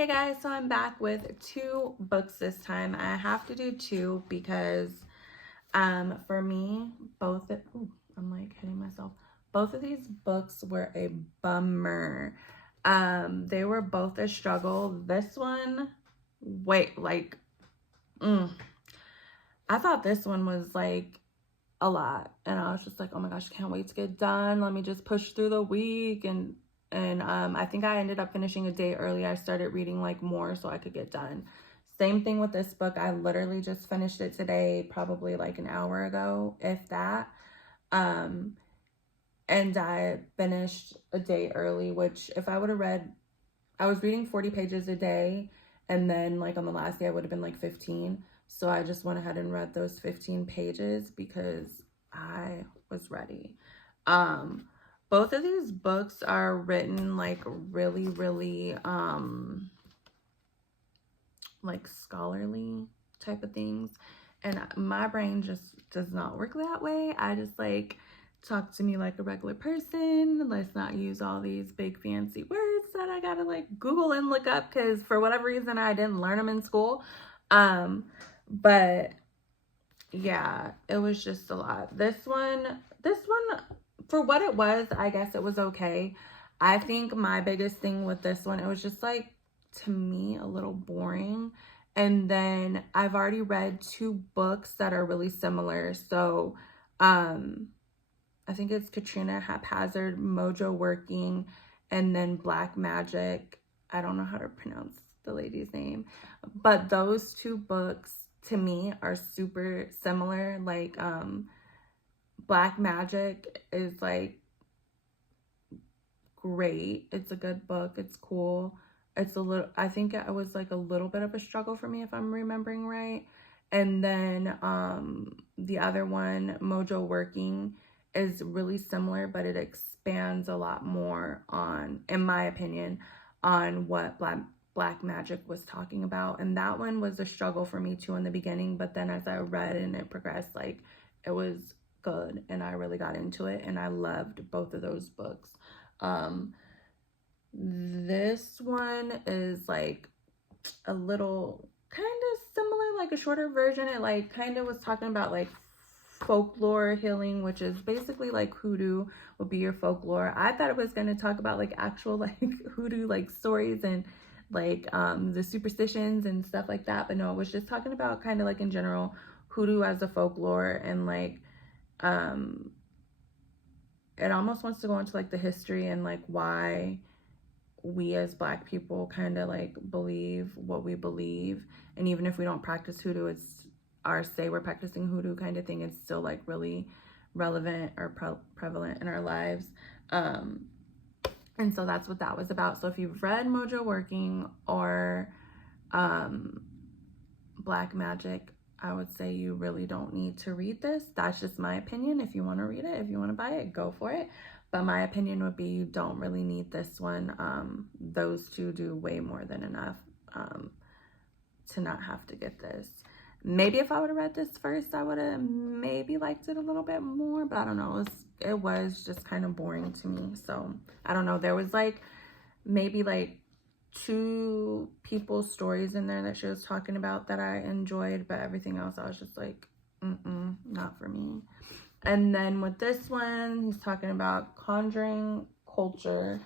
Hey guys, so I'm back with two books this time. I have to do two because for me, I'm like hitting myself. Both of these books were a bummer. They were both a struggle. This one, I thought this one was like a lot, and I was just like, oh my gosh, can't wait to get done. Let me just push through the week. And I think I ended up finishing a day early. I started reading like more so I could get done. Same thing with this book. I literally just finished it today, probably like an hour ago, if that. um and I finished a day early, which if I would have read, I was reading 40 pages a day, and then like on the last day I would have been like 15. So I just went ahead and read those 15 pages because I was ready. Um, Both of these books are written like really, like scholarly type of things. And my brain just does not work that way. I just like talk to me like a regular person. Let's not use all these big fancy words that I gotta like Google and look up because for whatever reason I didn't learn them in school. But yeah, it was just a lot. This one, for what it was, I guess it was okay. I think my biggest thing with this one, it was just like, to me, a little boring. And then I've already read two books that are really similar. So, I think it's Katrina Haphazard, Mojo Working, and then Black Magic. I don't know how to pronounce the lady's name, but those two books to me are super similar. Like Black Magic is like great. It's a good book. It's cool. It's a little, I think it was like a little bit of a struggle for me if I'm remembering right. And then the other one, Mojo Working, is really similar, but it expands a lot more on, in my opinion, on what Black Magic was talking about. And that one was a struggle for me too in the beginning, but then as I read and it progressed, like it was good and I really got into it and I loved both of those books. This one is like a little kind of similar, like a shorter version. It like kind of was talking about like folklore healing, which is basically like hoodoo would be your folklore. I thought it was going to talk about like actual like hoodoo like stories and like the superstitions and stuff like that, but no, it was just talking about kind of like in general hoodoo as a folklore. And like it almost wants to go into like the history and like why we as Black people kind of like believe what we believe. And even if we don't practice hoodoo, it's our say we're practicing hoodoo kind of thing. It's still like really relevant or prevalent in our lives. And so that's what that was about. So if you've read Mojo Working or Black Magic, I would say you really don't need to read this. That's just my opinion. If you want to read it, if you want to buy it, go for it. But my opinion would be you don't really need this one. Those two do way more than enough to not have to get this. Maybe if I would have read this first, I would have maybe liked it a little bit more, but I don't know. It was just kind of boring to me. So I don't know. There was like maybe like two people's stories in there that she was talking about that I enjoyed, but everything else I was just like, not for me. And then with this one, he's talking about conjuring culture,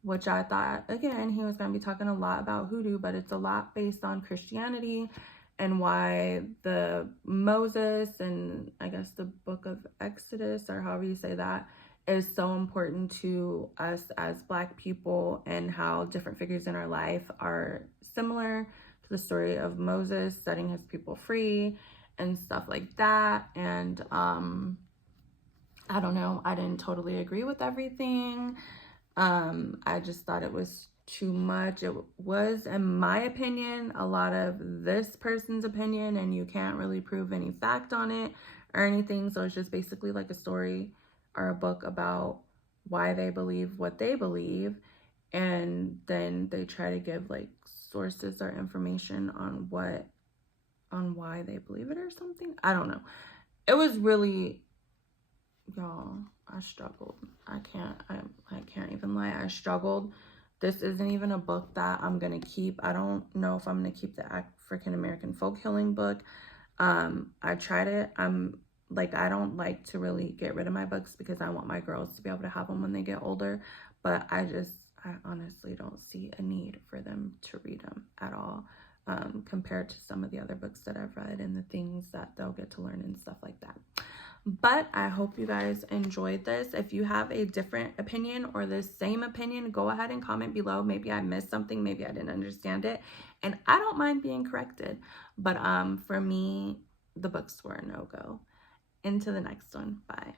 which I thought, again, he was going to be talking a lot about hoodoo, but it's a lot based on Christianity and why the Moses and I guess the book of Exodus, or however you say that, is so important to us as Black people, and how different figures in our life are similar to the story of Moses setting his people free and stuff like that. And I don't know, I didn't totally agree with everything. I just thought it was too much. It was, in my opinion, a lot of this person's opinion, and you can't really prove any fact on it or anything. So it's just basically like a story or a book about why they believe what they believe, and then they try to give like sources or information on why they believe it or something. I don't know. It was really, y'all, I struggled. I can't even lie. I struggled This isn't even a book that I'm going to keep. I don't know if I'm going to keep the African American folk healing book. I tried it. I don't like to really get rid of my books because I want my girls to be able to have them when they get older. But I honestly don't see a need for them to read them at all, compared to some of the other books that I've read and the things that they'll get to learn and stuff like that. But I hope you guys enjoyed this. If you have a different opinion or the same opinion, go ahead and comment below. Maybe I missed something. Maybe I didn't understand it. And I don't mind being corrected. But for me, the books were a no-go. Into the next one. Bye.